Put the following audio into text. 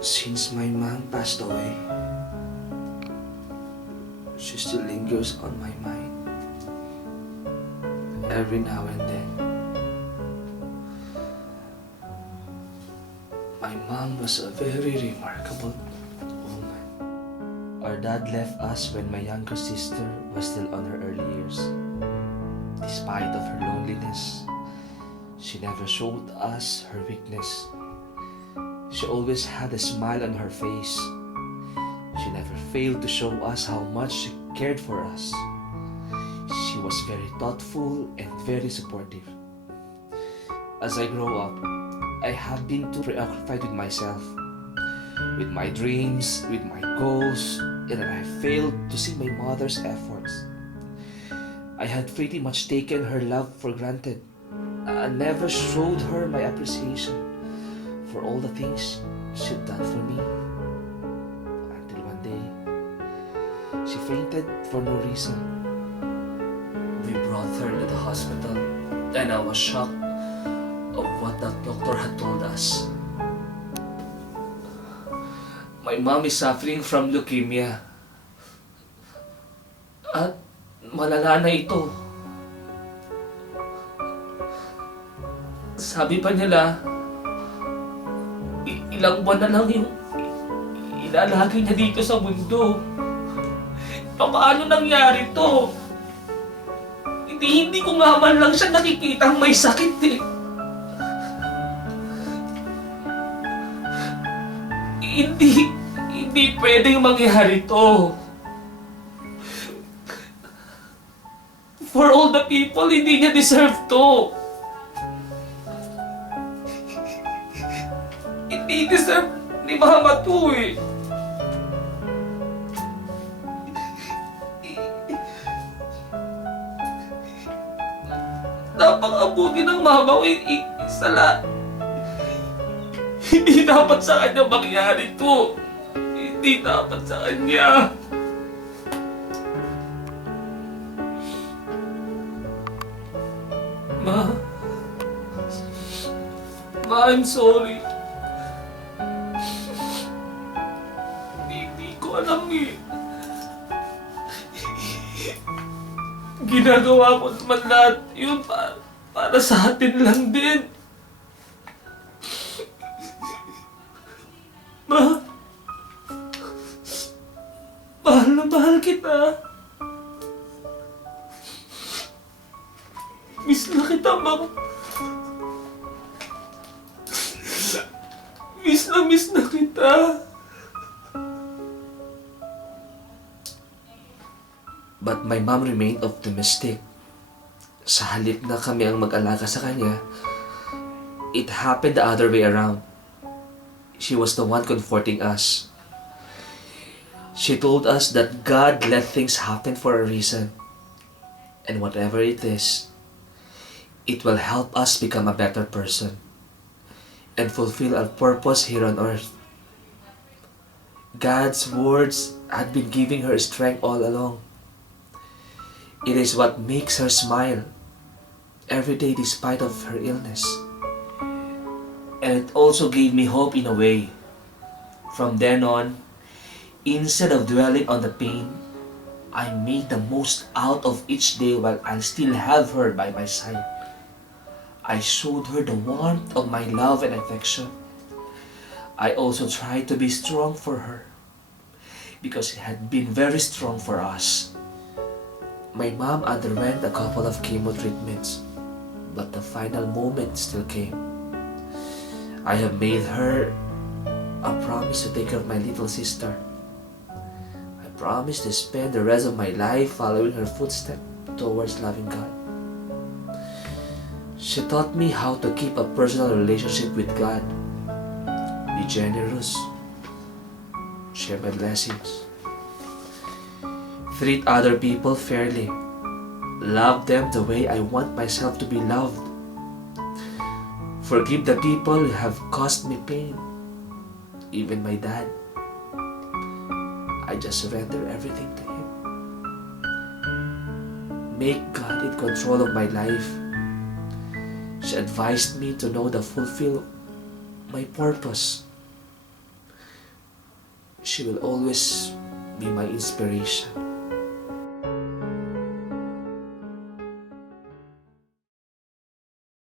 Since my mom passed away, she still lingers on my mind every now and then. My mom was a very remarkable woman. Our dad left us when my younger sister was still on her early years. Despite of her loneliness, she never showed us her weakness. She always had a smile on her face. She never failed to show us how much she cared for us. She was very thoughtful and very supportive. As I grow up, I have been too preoccupied with myself, with my dreams, with my goals, and I failed to see my mother's efforts. I had pretty much taken her love for granted. I never showed her my appreciation for all the things she'd done for me. Until one day, she fainted for no reason. We brought her to the hospital, and I was shocked of what that doctor had told us. My mom is suffering from leukemia. At malala na ito. Sabi pa nila, ilang buwan na lang yung ilalagay niya dito sa mundo. Paano nangyari to? Hindi ko nga man lang siya nakikitang may sakit eh. Hindi pwedeng mangyari to. For all the people, hindi niya deserve to. Hindi deserve ni Mama to eh. Napakabuti ng Mama ko isa lang. Hindi dapat sa kanya mangyari to. Hindi dapat sa kanya. Ma, I'm sorry. Hindi ko alam eh. Ginagawa ko naman lahat yun para sa atin lang din. Ma, mahal na mahal kita. Miss na kita, Ma. Miss na kita. But my mom remained optimistic. Sa halip na kami ang mag-alaga sa kanya, it happened the other way around. She was the one comforting us. She told us that God let things happen for a reason. And whatever it is, it will help us become a better person and fulfill our purpose here on earth. God's words had been giving her strength all along. It is what makes her smile every day despite of her illness. And it also gave me hope in a way. From then on, instead of dwelling on the pain, I made the most out of each day while I still have her by my side. I showed her the warmth of my love and affection. I also tried to be strong for her because it had been very strong for us. My mom underwent a couple of chemo treatments, but the final moment still came. I have made her a promise to take care of my little sister. I promise to spend the rest of my life following her footsteps towards loving God. She taught me how to keep a personal relationship with God, be generous, share my blessings, treat other people fairly, love them the way I want myself to be loved, forgive the people who have caused me pain, even my dad. I just surrender everything to Him. Make God in control of my life. She advised me to know the fulfill my purpose. She will always be my inspiration.